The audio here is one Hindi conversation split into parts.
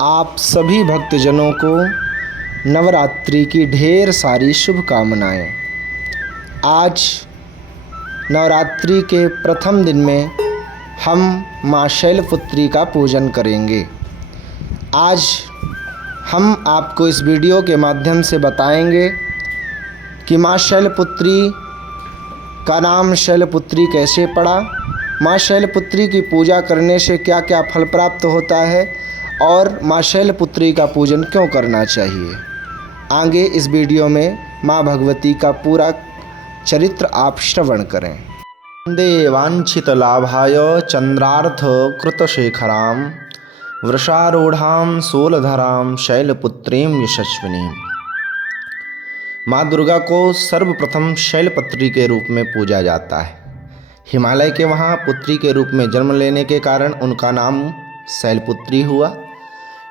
आप सभी भक्तजनों को नवरात्रि की ढेर सारी शुभकामनाएं। आज नवरात्रि के प्रथम दिन में हम माँ शैलपुत्री का पूजन करेंगे। आज हम आपको इस वीडियो के माध्यम से बताएंगे कि माँ शैलपुत्री का नाम शैलपुत्री कैसे पड़ा, माँ शैलपुत्री की पूजा करने से क्या क्या फल प्राप्त होता है और माँ शैलपुत्री का पूजन क्यों करना चाहिए। आगे इस वीडियो में माँ भगवती का पूरा चरित्र आप श्रवण करें। वंदे वांछित लाभाय चंद्रार्थ कृतशेखरां वृषारूढ़ां शूलधरां शैलपुत्रीं यशस्विनीं। माँ दुर्गा को सर्वप्रथम शैलपुत्री के रूप में पूजा जाता है। हिमालय के वहाँ पुत्री के रूप में जन्म लेने के कारण उनका नाम शैलपुत्री हुआ।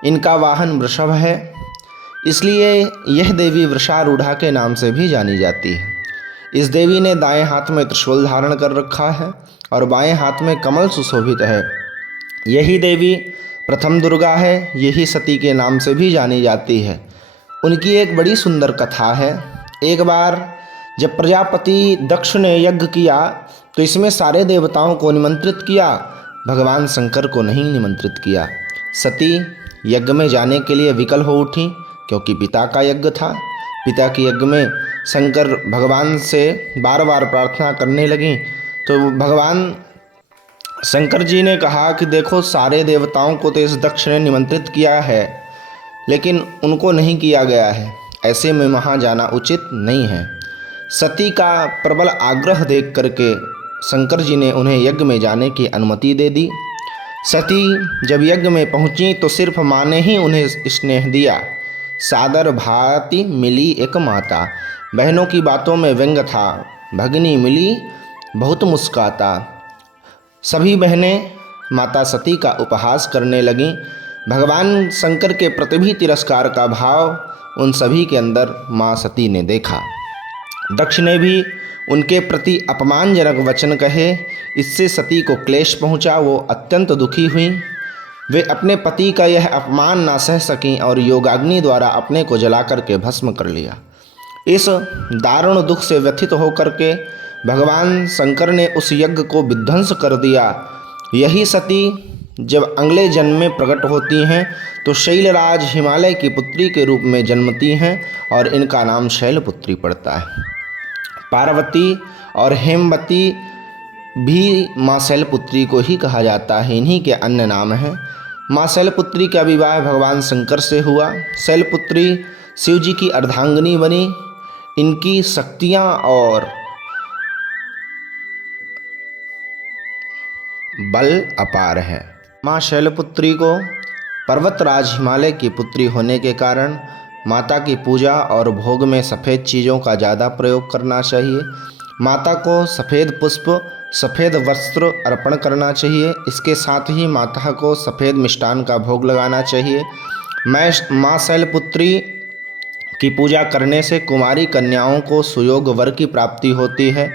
इनका वाहन वृषभ है, इसलिए यह देवी वृषारूढ़ा के नाम से भी जानी जाती है। इस देवी ने दाएं हाथ में त्रिशूल धारण कर रखा है और बाएं हाथ में कमल सुशोभित है। यही देवी प्रथम दुर्गा है, यही सती के नाम से भी जानी जाती है। उनकी एक बड़ी सुंदर कथा है। एक बार जब प्रजापति दक्ष ने यज्ञ किया तो इसमें सारे देवताओं को निमंत्रित किया, भगवान शंकर को नहीं निमंत्रित किया। सती यज्ञ में जाने के लिए विकल हो उठी, क्योंकि पिता का यज्ञ था। पिता के यज्ञ में शंकर भगवान से बार बार प्रार्थना करने लगी तो भगवान शंकर जी ने कहा कि देखो, सारे देवताओं को तो इस दक्ष ने निमंत्रित किया है, लेकिन उनको नहीं किया गया है। ऐसे में वहाँ जाना उचित नहीं है। सती का प्रबल आग्रह देख करके शंकर जी ने उन्हें यज्ञ में जाने की अनुमति दे दी। सती जब यज्ञ में पहुंची तो सिर्फ माँ ने ही उन्हें स्नेह दिया। सादर भांति मिली एक माता, बहनों की बातों में व्यंग था, भगनी मिली बहुत मुस्काता। सभी बहनें माता सती का उपहास करने लगीं। भगवान शंकर के प्रति भी तिरस्कार का भाव उन सभी के अंदर माँ सती ने देखा। दक्ष ने भी उनके प्रति अपमानजनक वचन कहे, इससे सती को क्लेश पहुंचा। वो अत्यंत दुखी हुई। वे अपने पति का यह अपमान ना सह सकीं और योगाग्नि द्वारा अपने को जला करके भस्म कर लिया। इस दारुण दुख से व्यथित होकर के भगवान शंकर ने उस यज्ञ को विध्वंस कर दिया। यही सती जब अगले जन्म में प्रकट होती हैं तो शैलराज हिमालय की पुत्री के रूप में जन्मती हैं और इनका नाम शैलपुत्री पड़ता है। पार्वती और हेमवती भी माँ शैलपुत्री को ही कहा जाता है। इन्हीं के अन्य नाम हैं। माँ शैलपुत्री का विवाह भगवान शंकर से हुआ। शैलपुत्री शिव जी की अर्धांगिनी बनी। इनकी शक्तियाँ और बल अपार है। माँ शैलपुत्री को पर्वतराज हिमालय की पुत्री होने के कारण माता की पूजा और भोग में सफ़ेद चीज़ों का ज़्यादा प्रयोग करना चाहिए। माता को सफ़ेद पुष्प, सफ़ेद वस्त्र अर्पण करना चाहिए। इसके साथ ही माता को सफ़ेद मिष्टान का भोग लगाना चाहिए। माँ शैलपुत्री की पूजा करने से कुमारी कन्याओं को सुयोग वर की प्राप्ति होती है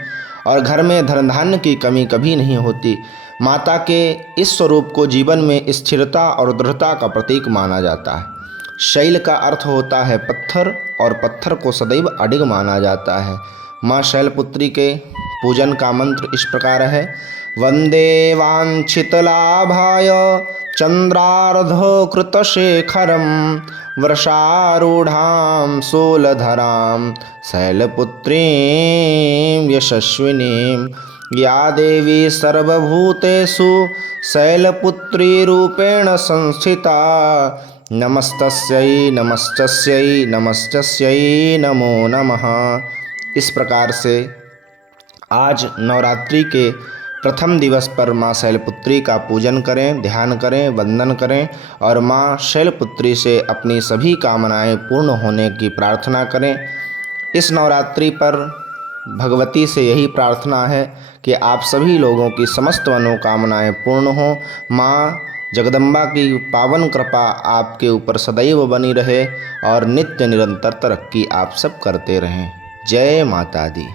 और घर में धन धान्य की कमी कभी नहीं होती। माता के इस स्वरूप को जीवन में स्थिरता और दृढ़ता का प्रतीक माना जाता है। शैल का अर्थ होता है पत्थर और पत्थर को सदैव अडिग माना जाता है। माँ शैलपुत्री के पूजन का मंत्र इस प्रकार है। वंदे वांछित लाभाय चंद्रार्धो कृतशेखरं वृषारूढ़ां शूलधरां शैलपुत्रीं यशस्विनीं। या देवी सर्वभूतेषु शैलपुत्री रूपेण संस्थिता। नमस्तस्यै नमस्तस्यै नमस्तस्यै नमो नमः। इस प्रकार से आज नवरात्रि के प्रथम दिवस पर माँ शैलपुत्री का पूजन करें, ध्यान करें, वंदन करें और माँ शैलपुत्री से अपनी सभी कामनाएं पूर्ण होने की प्रार्थना करें। इस नवरात्रि पर भगवती से यही प्रार्थना है कि आप सभी लोगों की समस्त मनोकामनाएं पूर्ण हों। माँ जगदम्बा की पावन कृपा आपके ऊपर सदैव बनी रहे और नित्य निरंतर तरक्की आप सब करते रहें। जय माता दी।